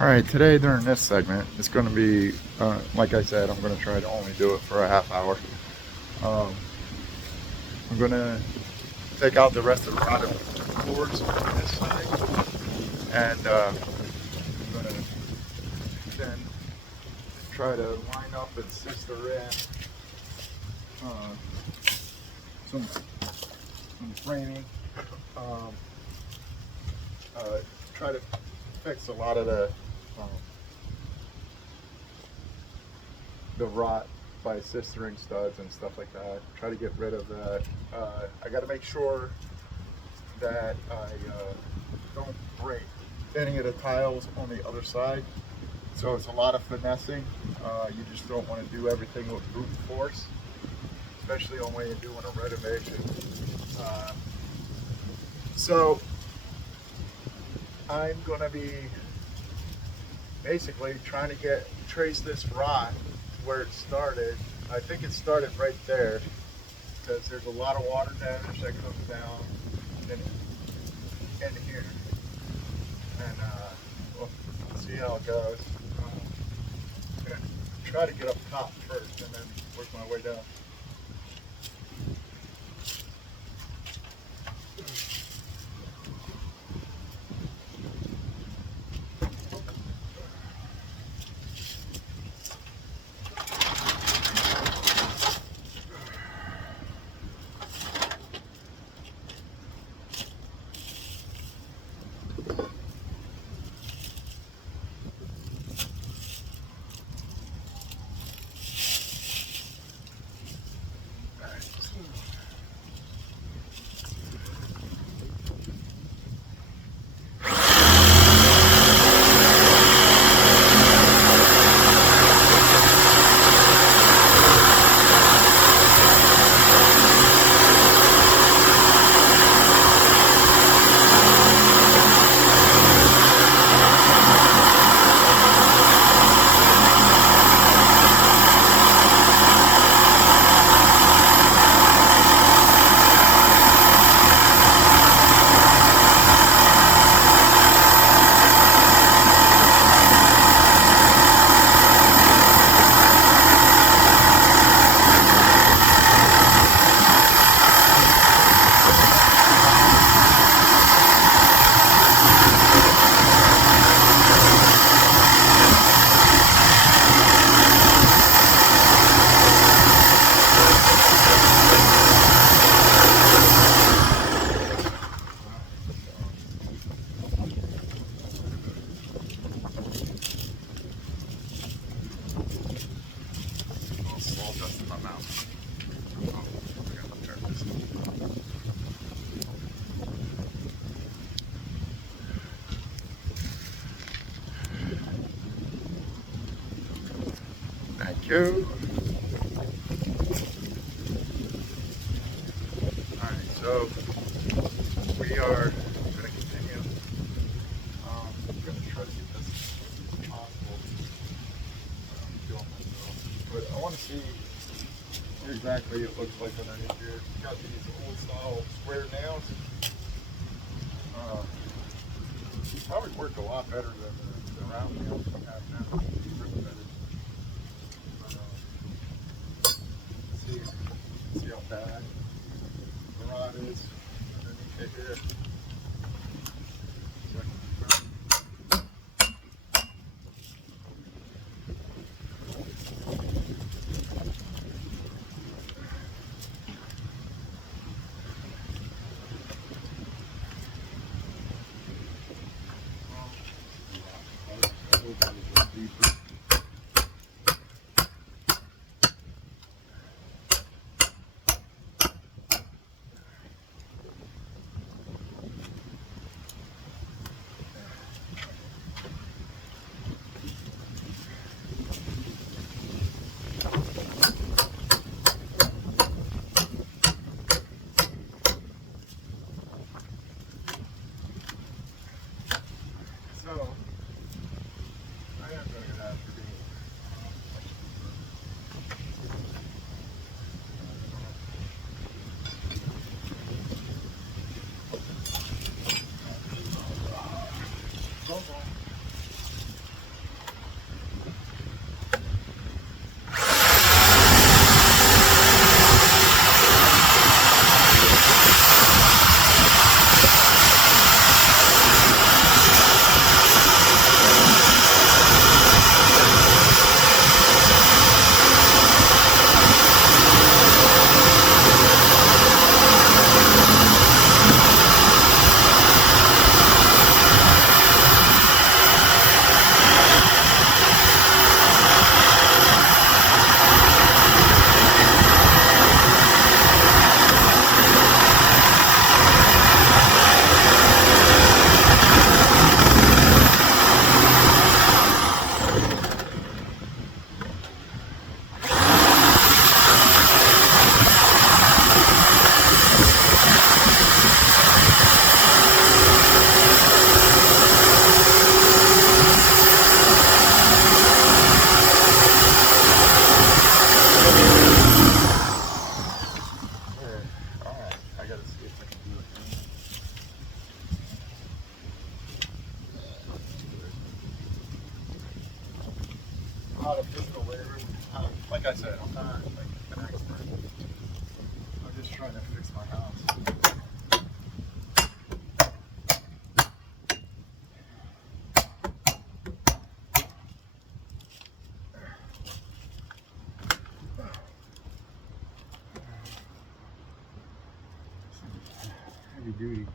All right, today during this segment, it's going to be, like I said, I'm going to try to only do it for a half hour. Um, I'm going to take out the rest of the rod of boards on this side, and I'm going to then try to line up and sister in uh, some framing. Um, uh, Try to fix a lot of um, the rot by sistering studs and stuff like that. Try to get rid of that. I got to make sure that I don't break any of the tiles on the other side. So it's a lot of finessing. You just don't want to do everything with brute force, especially when you're doing a renovation. Uh, so I'm going to be basically trying to trace this rot where it started. I think it started right there because there's a lot of water damage that comes down in here. And we'll see how it goes. I'm going to try to get up top first and then work my way down. Sawdust in my mouth. Oh, I gotta turn this. Thank you. Alright, so we are going to continue. I'm going to try to get this as possible. Kill myself. But I want to see what exactly it looks like underneath here. It's got these old style square nails. Probably work a lot better than the round nails we have now. Really better. But, see how bad the rod is underneath it here. So, I am going to have how to pistol labor. Like I said, I'm not like an expert. I'm just trying to fix my house. Heavy duty.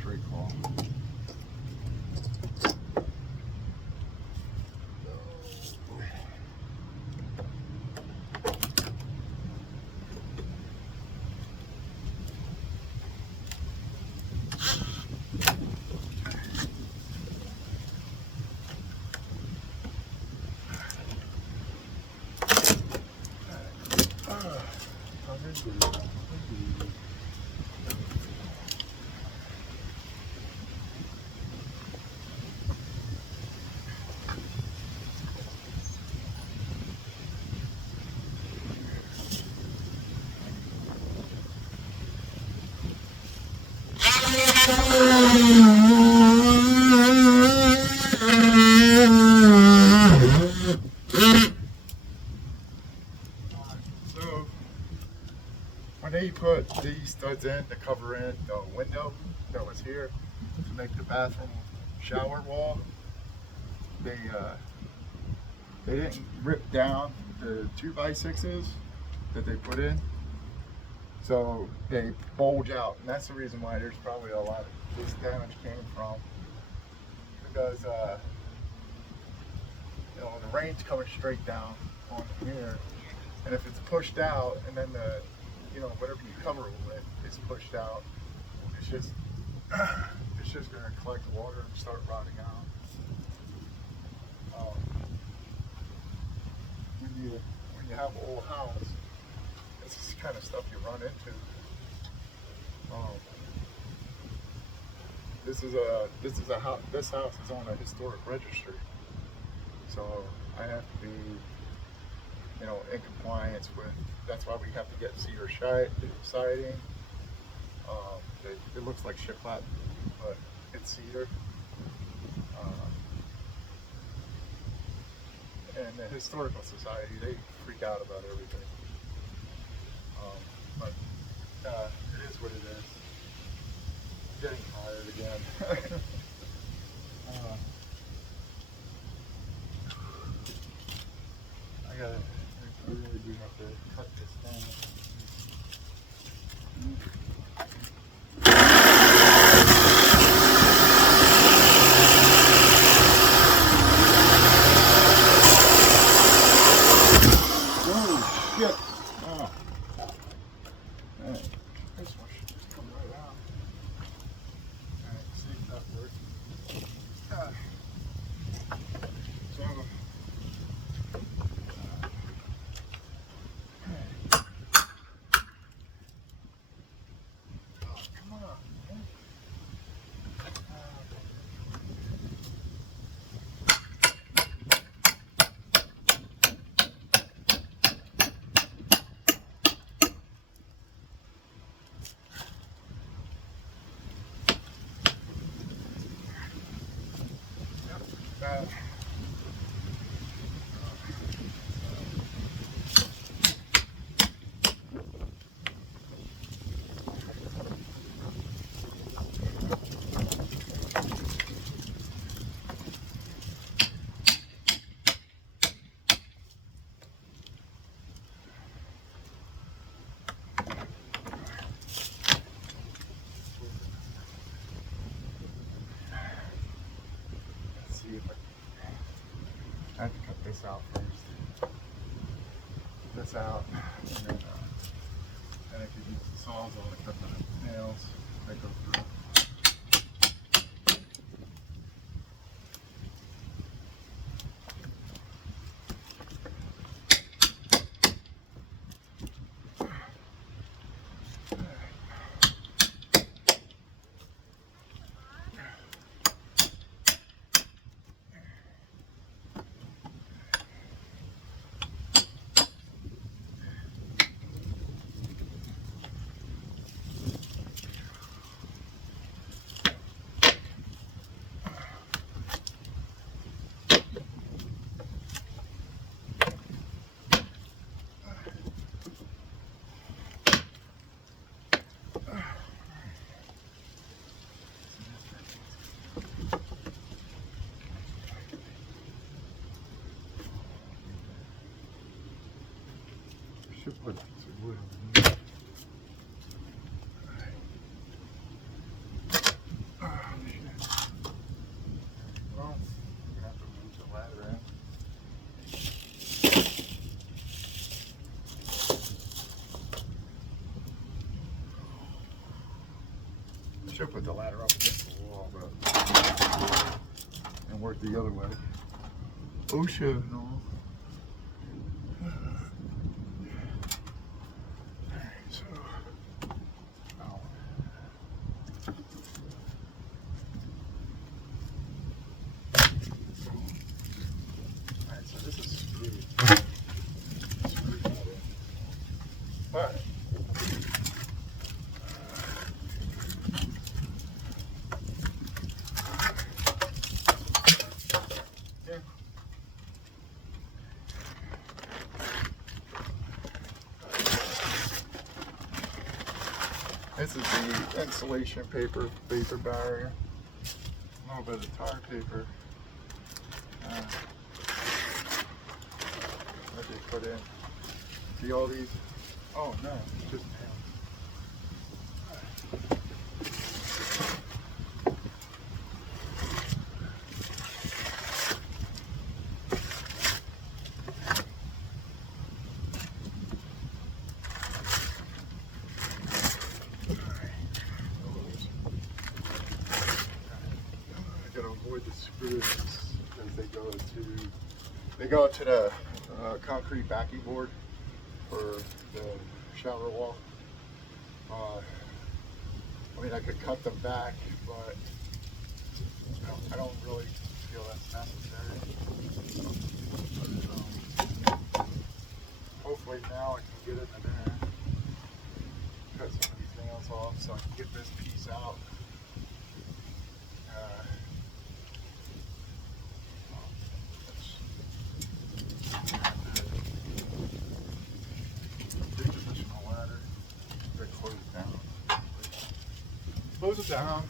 Straight call. So when they put these studs in to cover in the window that was here to make the bathroom shower wall, they didn't rip down the 2x6s that they put in, so they bulge out, and that's the reason why there's probably a lot of this damage came from, because you know, the rain's coming straight down on here, and if it's pushed out and then the, you know, whatever you cover it with is pushed out, it's just going to collect water and start rotting out. When you have an old house, this is the kind of stuff you run into. This house is on a historic registry, so I have to be, you know, in compliance with. That's why we have to get cedar siding. It looks like shiplap, but it's cedar. And the Historical Society, they freak out about everything. But it is what it is. I'm getting tired again. I really do have to cut this down. see if I have to cut this out first. This out, and then I could use the sawzall to cut the nails that go through. Should put some wood on here. Oh, shit. Well, I'm gonna have to move the ladder in. I should put the ladder up against the wall, but and work the other way. Oh shit, no. Alright. Yeah. This is the insulation paper barrier. A little bit of tar paper. What they put in. See all these? Oh no, it's just nails. I gotta avoid the screws as they go to the concrete backing board for the shower wall. I mean, I could cut them back, but I don't really feel that's necessary. Hopefully now I can get it in there, cut some of these nails off so I can get this piece out. Close it down.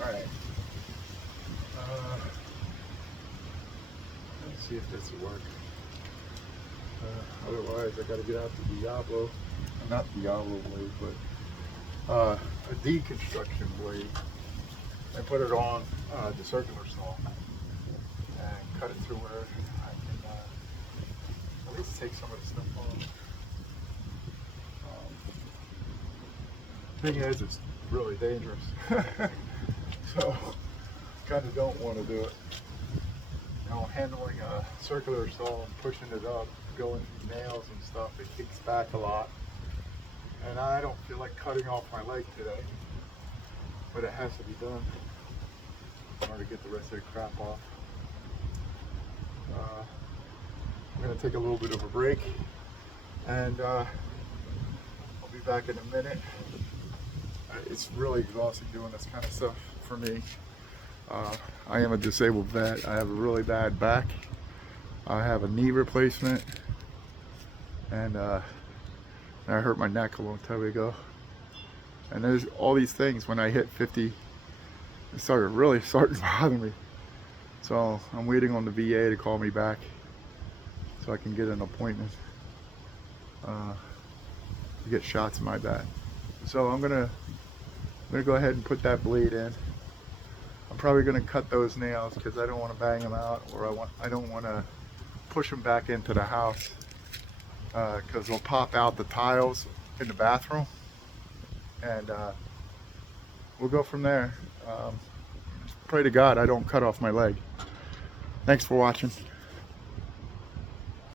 Alright. Let's see if this will work. Otherwise, I gotta get out to Diablo and not Diablo blade, but a deconstruction blade, and put it on the circular saw and cut it through where I can at least take some of the stuff off. Thing is, it's really dangerous, so kind of don't want to do it. You know, handling a circular saw and pushing it up, going through nails and stuff, it kicks back a lot. And I don't feel like cutting off my leg today, but it has to be done in order to get the rest of the crap off. I'm going to take a little bit of a break, and I'll be back in a minute. It's really exhausting doing this kind of stuff for me. I am a disabled vet. I have a really bad back. I have a knee replacement, and I hurt my neck a long time ago. And there's all these things when I hit 50, it really started to bother me. So I'm waiting on the VA to call me back so I can get an appointment to get shots in my back. So I'm gonna go ahead and put that blade in. I'm probably gonna cut those nails because I don't want to bang them out, or I don't want to push them back into the house because they'll pop out the tiles in the bathroom, and we'll go from there. Pray to God I don't cut off my leg. Thanks for watching.